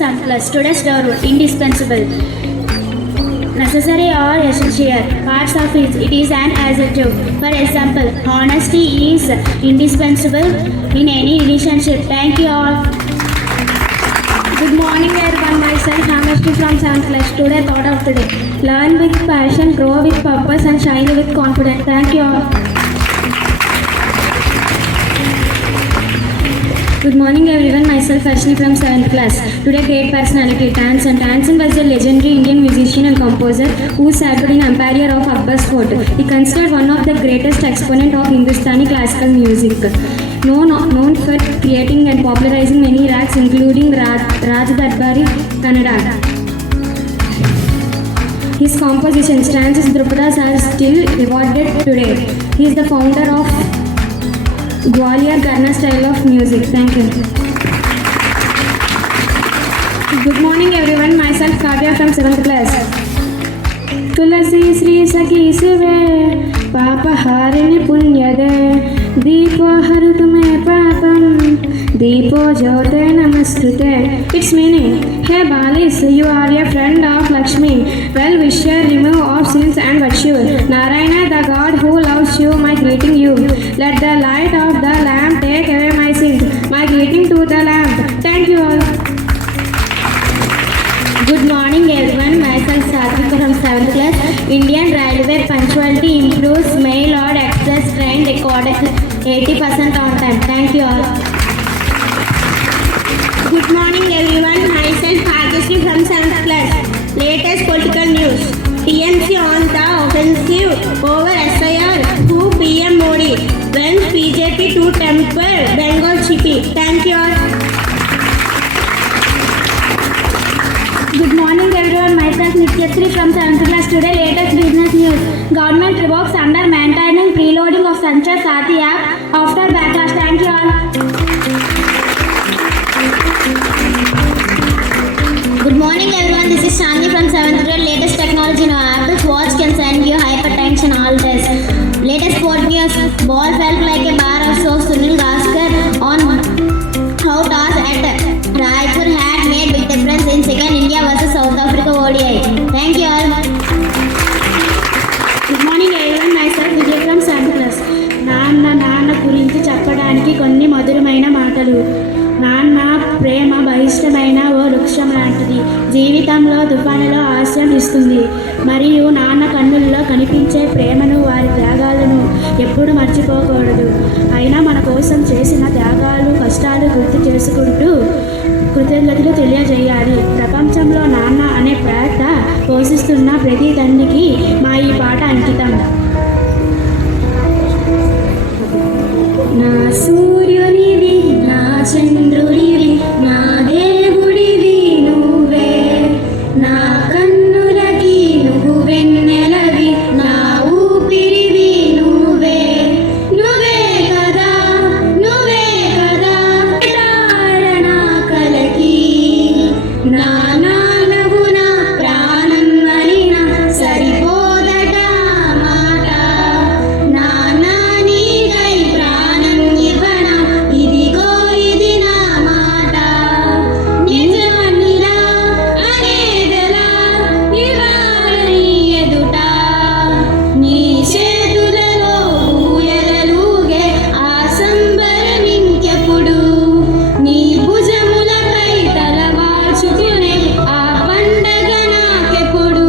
7th class. Today's door indispensable. Necessary or essential parts of it. It is an adjective. For example, honesty is indispensable in any relationship. Thank you all. Good morning everyone, myself Hamashri from 7th class. Today thought of the day. Learn with passion, grow with purpose and shine with confidence. Thank you all. Good morning everyone, myself Harshni from 7th class. Today great personality, Tansen. Tansen was a legendary Indian musician and composer who served in Empire of Akbar's fort. He considered one of the greatest exponent of Hindustani classical music. Known for creating and popularizing many rags including Raj Darbari, Kannada. His compositions, stanzas, drupadas are still rewarded today. He is the founder of Gwalior Garna style of music. Thank you. Good morning everyone, myself Kavya from 7th class. Tulasi Sri Saki Sive Papa Harini Punyade Deepo Harutume Papam Deepo Jyote Namaskute. Its meaning, hey Balis, you are a friend of Lakshmi, well wisher, remove of sins and virtue. Narayana, the God who loves you, my greeting you. Let the light of the lamp take away my sins. My greeting to the lamp. Thank you all. Good morning everyone, myself Satvika from 7th class. Indian Railway punctuality improves. Mail or express train recorded 80% on time. Thank you all. Good morning everyone, myself Bhagyashree from 7th class. Latest political news. TMC on the offensive over SIR. Who PM Modi wants BJP to temper Bengal chippy. Thank you all. Good morning everyone, myself Nityasri from 7th class. Today latest business news. Government revokes under maintaining preloading of Sanchar Sati app after backlash. Thank you all. Good morning everyone, this is Shani from 7th grade. Latest technology in Apple Watch can send you hypertension all days. Latest sport news, ball felt like a bar of soap. Sunil Gavaskar on how toss at Raipur had made big difference in second India vs South Africa ODI. Thank you all. Good morning everyone, myself Vijay from 7th class. నాన్న గురించి చెప్పడానికి కొన్ని మధురమైన మాటలు. నాన్న ప్రేమ బహిష్టమైన ఓ వృక్షం లాంటిది. జీవితంలో తుఫానులో ఆశ్రయం ఇస్తుంది. మరియు నాన్న కన్నుల్లో కనిపించే ప్రేమను, వారి త్యాగాలను ఎప్పుడు మర్చిపోకూడదు. అయినా మన కోసం చేసిన త్యాగాలు, కష్టాలు గుర్తు చేసుకుంటూ కృతజ్ఞతలు తెలియజేయాలి. ప్రపంచంలో నాన్న అనే పాత్ర పోషిస్తున్న ప్రతి తండ్రికి మా ఈ పాట అంకితం. నా సూర్యునివి, నా చంద్రుడివి, నా దేవుడివి నువ్వే. నా కన్నులకి నువ్వు వెన్నెలవి, నా ఊపిరివి నువ్వే. నువ్వే కదా, నువ్వే కదా తారణ కలకి. నా నాన్నవు నా ప్రాణం అయినా సరిపోదట మాట. నాన్న నీకై ప్రాణం ఇవ్వనా, ఇదిగో ఇది నా మాట. నిజమనిలా అనేదెలా ఇవాళ నీ ఎదుట. నీ చేతులలో ఊయలలుగే ఆ సంబరం ఇంకెప్పుడు. నీ భుజములపై తలవాల్చుకునే ఆ పండగ నాకెప్పుడు.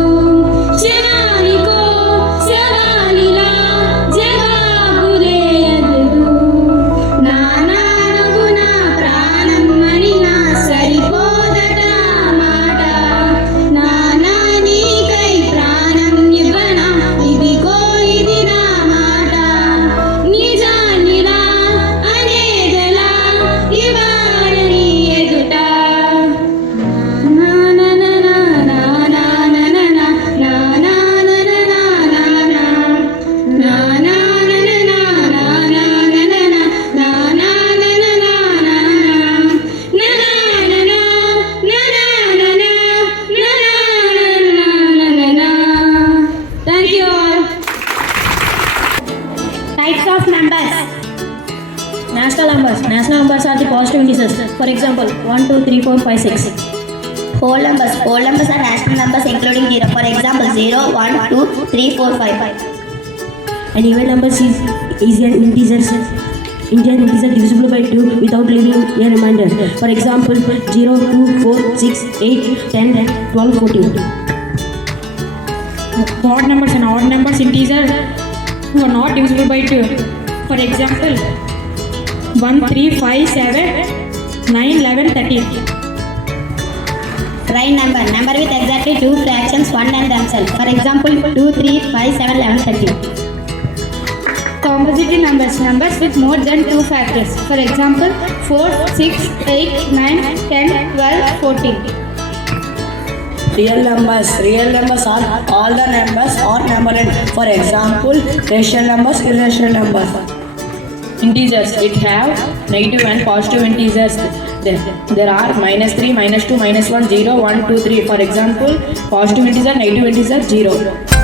శవానికో శవాలిలా జవాబులేయదు. నా నాన్నవు నా ప్రాణం అని నా సరిపోదట మాట. నాన్న నీకై ప్రాణం ఇవ్వనా, ఇదిగో ఇది నా మాట. నిజానిలా అనేదెలా ఇవాళ నీ ఎదుట. నా నా నా నా నా నా నా నా నా నా నా నా నా నా నా నా Thank you all. Types of numbers. National numbers. National numbers are the positive indices. For example, 1, 2, 3, 4, 5, 6. Whole numbers. Whole numbers are rational numbers including 0. For example, 0, 1, 2, 3, 4, 5. An even number is an integer divisible by 2 without leaving a remainder. For example, 0, 2, 4, 6, 8, 10, 12, 14. Odd numbers and odd numbers integer who are not divisible by 2. For example, 1, 3, 5, 7, 9, 11, 13. Right number. Number with exactly 2 fractions, 1 and themselves. For example, 2, 3, 5, 7, 11, 13. Composite numbers. Numbers with more than 2 factors. For example, 4, 6, 8, 9, 10, 12, 14. Real numbers are all the numbers or numbered. For example, rational numbers, irrational numbers. Integers, it have negative and positive integers. There are -3, -2, -1, 0, 1, 2, 3. For example, positive integer, negative integer, 0.